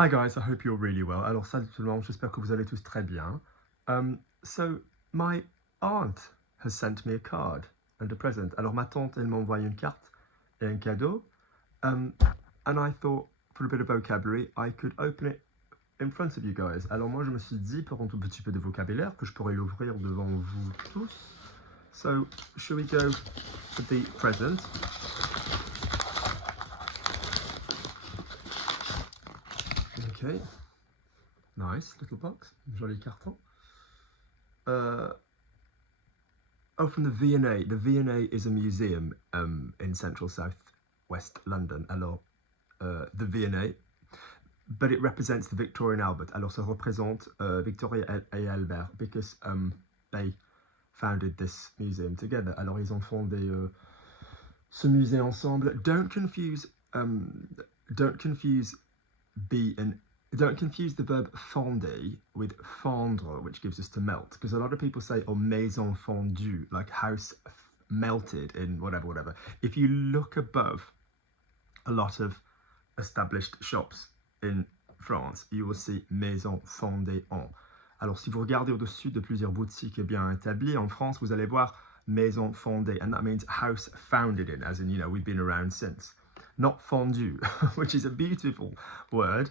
Hi guys, I hope you're really well. Alors salut tout le monde, j'espère que vous allez tous très bien. So my aunt has sent me a card and a present. Alors ma tante, elle m'a envoyé une carte et un cadeau. And I thought, for a bit of vocabulary, I could open it in front of you guys. Alors moi je me suis dit, pour un tout petit peu de vocabulaire, que je pourrais l'ouvrir devant vous tous. So, shall we go for the present? Okay. Nice little box, joli carton. Oh, from the V&A. The V&A is a museum in central south west London. Alors, the V&A, but it represents the Victorian Albert. Alors, ça représente Victoria et Albert because they founded this museum together. Alors, ils ont fondé ce musée ensemble. Don't confuse don't confuse the verb fonder with fondre, which gives us to melt, because a lot of people say, oh, maison fondue, like house melted in whatever. If you look above a lot of established shops in France, you will see maison fondée en. Alors, si vous regardez au-dessus de plusieurs boutiques bien établies en France, vous allez voir maison fondée, and that means house founded in, as in, you know, we've been around since. Not fondue, which is a beautiful word.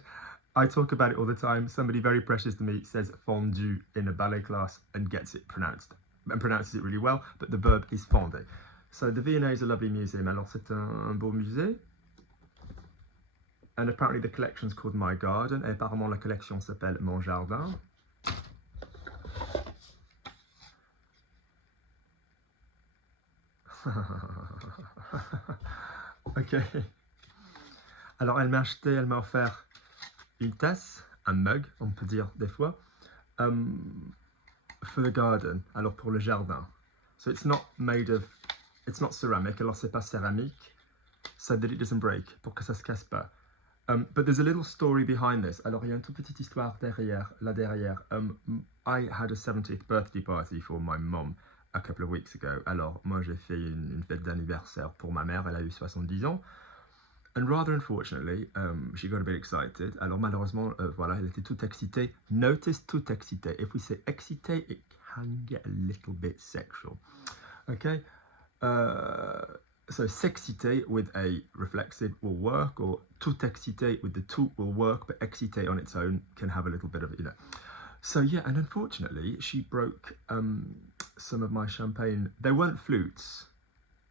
I talk about it all the time. Somebody very precious to me says fondue in a ballet class and gets it pronounced and pronounces it really well, but the verb is fonder. So the V&A is a lovely museum. Alors c'est un beau musée. And apparently the collection's called My Garden. Et apparemment la collection s'appelle Mon Jardin. Ok. Alors elle m'a offert une tasse, un mug, on peut dire des fois, for the garden, alors pour le jardin. So it's not ceramic, alors c'est pas céramique, so that it doesn't break, pour que ça se casse pas. But there's a little story behind this. Alors il y a une toute petite histoire là derrière. I had a 70th birthday party for my mom a couple of weeks ago. Alors moi j'ai fait une fête d'anniversaire pour ma mère, elle a eu 70 ans. And rather unfortunately, she got a bit excited. Alors malheureusement, voilà, elle était toute excitée. Notice toute excitée. If we say excitée, it can get a little bit sexual. Okay? So s'exciter with a reflexive will work, or tout excité with the tout will work, but excité on its own can have a little bit of, you know. So yeah, and unfortunately, she broke some of my champagne. They weren't flutes.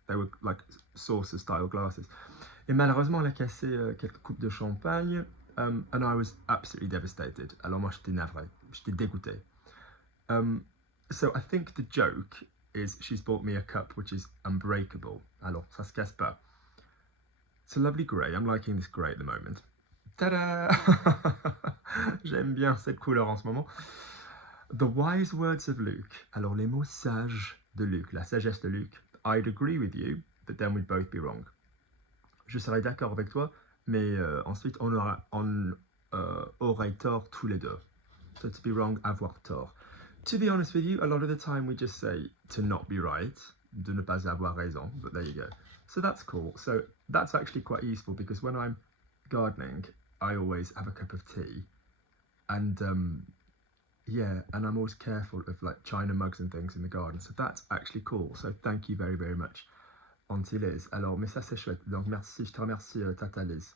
They were like saucer-style glasses. Et malheureusement, elle a cassé quelques coupes de champagne, and I was absolutely devastated. Alors moi, j'étais navré, j'étais dégoûté. So I think the joke is she's bought me a cup which is unbreakable. Alors, ça se casse pas. It's a lovely grey. I'm liking this grey at the moment. Ta-da! J'aime bien cette couleur en ce moment. The wise words of Luke. Alors, les mots sages de Luke, la sagesse de Luke. I'd agree with you, but then we'd both be wrong. Je serais d'accord avec toi, mais ensuite on aurait tort tous les deux. So to be wrong, avoir tort. To be honest with you, a lot of the time we just say to not be right, de ne pas avoir raison, but there you go. So that's cool. So that's actually quite useful because when I'm gardening, I always have a cup of tea, and yeah, and I'm always careful of like china mugs and things in the garden. So that's actually cool. So thank you very, very much. Aunty Liz. Alors, mais ça c'est chouette. Donc merci, je te remercie, tata Liz.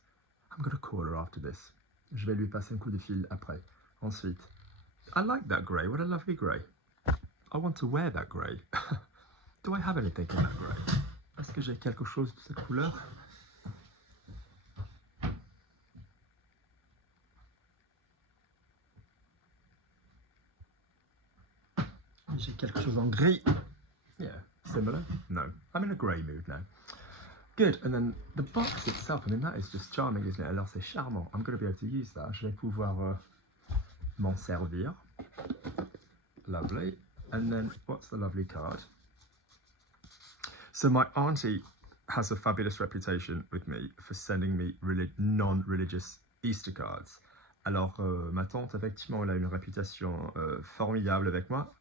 I'm gonna call her after this. Je vais lui passer un coup de fil après. Ensuite, I like that grey. What a lovely grey. I want to wear that grey. Do I have anything in that grey? Est-ce que j'ai quelque chose de cette couleur? J'ai quelque chose en gris. Yeah, similar. No, I'm in a grey mood now. Good, and then the box itself, I mean, that is just charming, isn't it? Alors, c'est charmant. I'm going to be able to use that. Je vais pouvoir m'en servir. Lovely. And then, what's the lovely card? So my auntie has a fabulous reputation with me for sending me non-religious Easter cards. Alors, ma tante, effectivement, elle a une réputation formidable avec moi,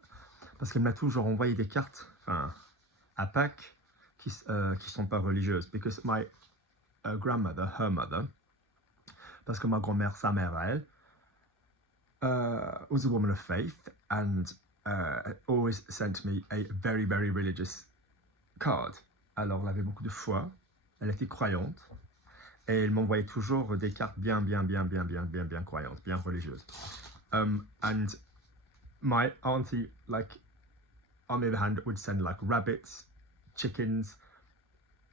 parce qu'elle m'a toujours envoyé des cartes, enfin, à Pâques, qui sont pas religieuses, because my grandmother, her mother, parce que ma grand-mère, sa mère, elle, was a woman of faith and always sent me a very, very religious card. Alors, elle avait beaucoup de foi, elle était croyante, et elle m'envoyait toujours des cartes bien croyantes, bien religieuses. And my auntie, like, on the other hand, would send like rabbits, chickens,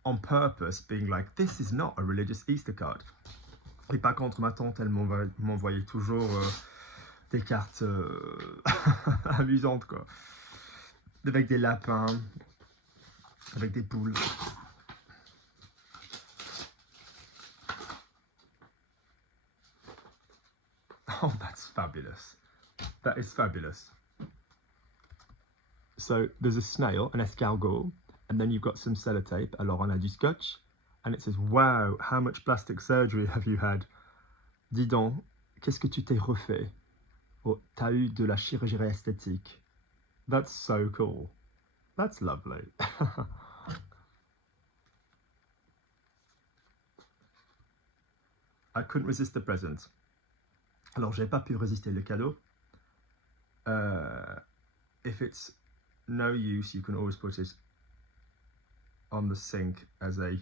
on purpose, being like, this is not a religious Easter card. Et par contre, ma tante, elle m'envoyait toujours des cartes amusantes, quoi. Avec des lapins, avec des poules. Oh, that's fabulous. That is fabulous. So there's a snail, an escargot, and then you've got some sellotape. Alors on a du scotch, and it says, wow, how much plastic surgery have you had? Dis donc, qu'est-ce que tu t'es refait? Or, t'as eu de la chirurgie esthétique. That's so cool. That's lovely. I couldn't resist the present. Alors, j'ai pas pu résister le cadeau. If it's no use, you can always put it on the sink as a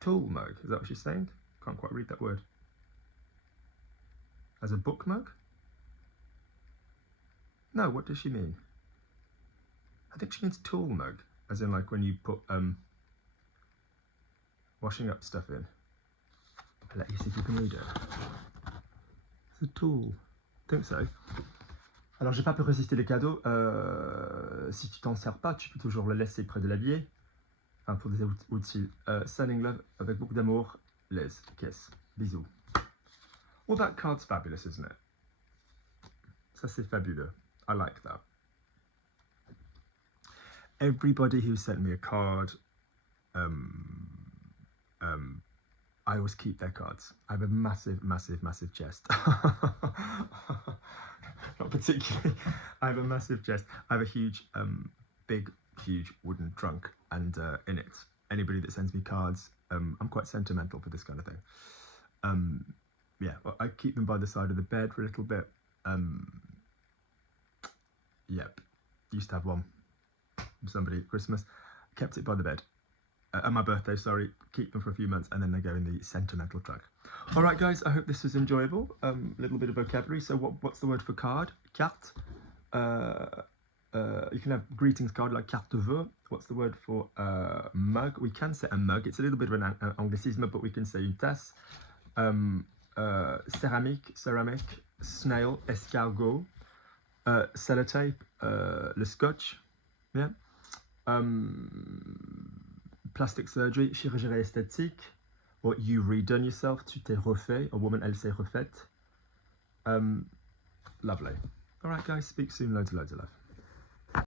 tool mug. Is that what she's saying? Can't quite read that word. As a book mug? No, what does she mean? I think she means tool mug, as in like when you put washing up stuff in. I'll let you see if you can read it. It's a tool. I think so. Alors j'ai pas pu résister les cadeaux. Si tu t'en sers pas, tu peux toujours le laisser près de la enfin pour des outils. Sending love avec beaucoup d'amour. Les kiss. Bisous. Well, that card's fabulous, isn't it? Ça c'est fabuleux. I like that. Everybody who sent me a card, I always keep their cards. I have a massive chest. Not particularly. I have a massive chest. I have a huge, huge wooden trunk, and in it, anybody that sends me cards, I'm quite sentimental for this kind of thing. Yeah, I keep them by the side of the bed for a little bit. Yep, used to have one from somebody at Christmas. Kept it by the bed. On my birthday, sorry, keep them for a few months and then they go in the sentimental trunk. All right, guys, I hope this was enjoyable. A little bit of vocabulary. So what's the word for card? Carte. You can have greetings card like carte de vœux. What's the word for mug? We can say a mug. It's a little bit of an anglicisme, but we can say une tasse. Ceramic, snail, escargot, sellotape, le scotch. Yeah. Plastic surgery, chirurgie esthétique, or you redone yourself, tu t'es refait, a woman, elle s'est refaite. Lovely. All right, guys, speak soon, loads of love.